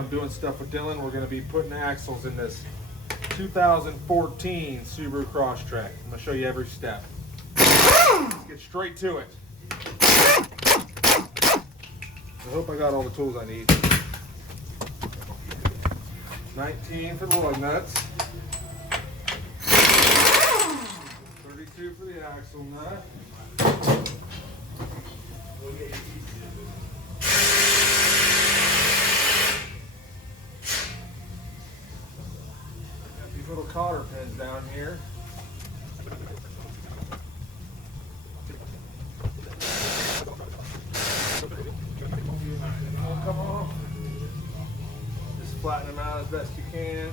I'm doing stuff with Dylan, we're going to be putting axles in this 2014 Subaru Crosstrek. I'm going to show you every step. Let's get straight to it. I hope I got all the tools I need. 19 for the lug nuts. 32 for the axle nut. Got these little cotter pins down here. Come off. Just flatten them out as best you can.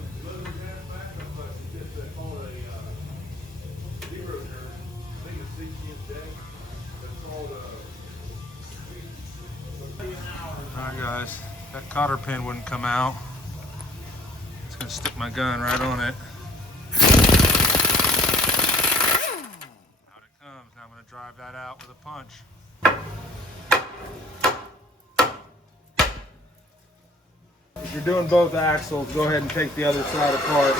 Alright guys, that cotter pin wouldn't come out. Just gonna stick my gun right on it. Out it comes. Now I'm gonna drive that out with a punch. If you're doing both axles, go ahead and take the other side apart.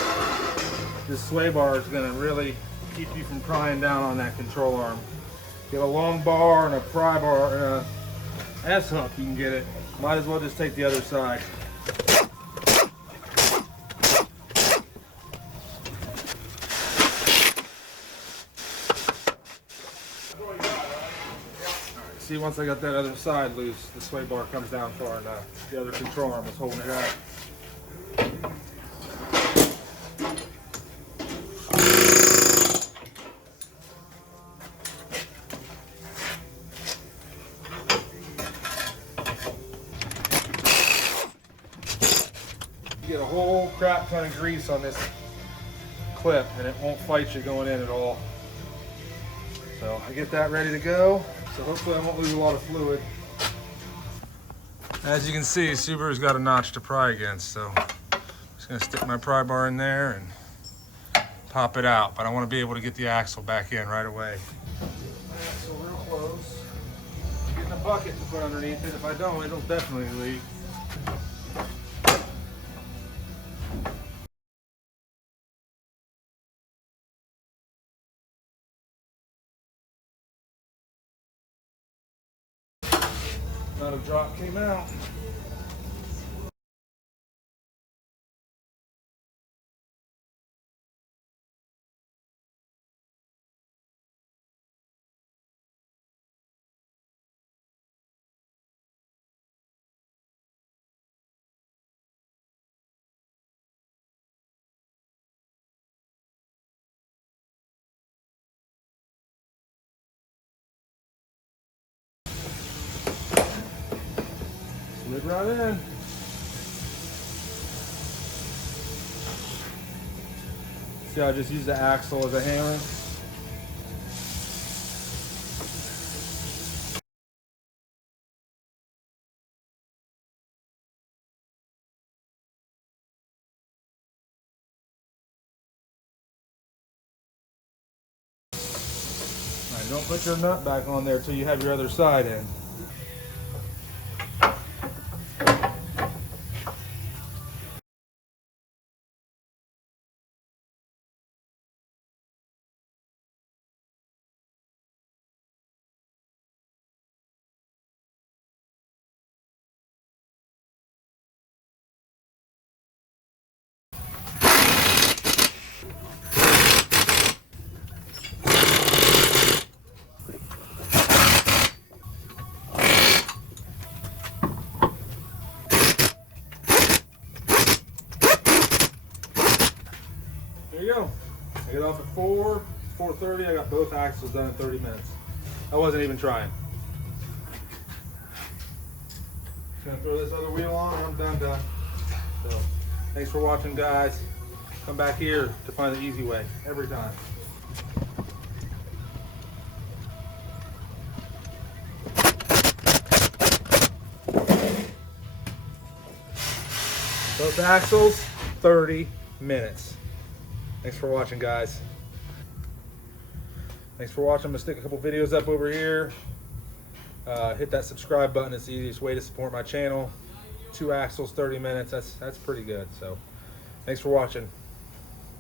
This sway bar is going to really keep you from prying down on that control arm. Get a long bar and a pry bar and a S-hook, you can get it. Might as well just take the other side. See, once I got that other side loose, the sway bar comes down far enough. The other control arm was holding it up. You get a whole crap ton of grease on this clip and it won't fight you going in at all. So I get that ready to go. So hopefully I won't lose a lot of fluid. As you can see, Subaru's got a notch to pry against, so I'm just gonna stick my pry bar in there and pop it out. But I want to be able to get the axle back in right away. Axle real close. I'm getting a bucket to put underneath it. If I don't, it'll definitely leak. Not a drop came out. Slid right in. See, I just use the axle as a hammer. All right, don't put your nut back on there till you have your other side in. There you go. I get off at 4:30. I got both axles done in 30 minutes. I wasn't even trying. Gonna throw this other wheel on and I'm done. So, thanks for watching, guys. Come back here to find the easy way every time. Both axles, 30 minutes. Thanks for watching, guys. Thanks for watching. I'm gonna stick a couple videos up over here. Hit that subscribe button. It's the easiest way to support my channel. 2 axles, 30 minutes. That's pretty good. So thanks for watching.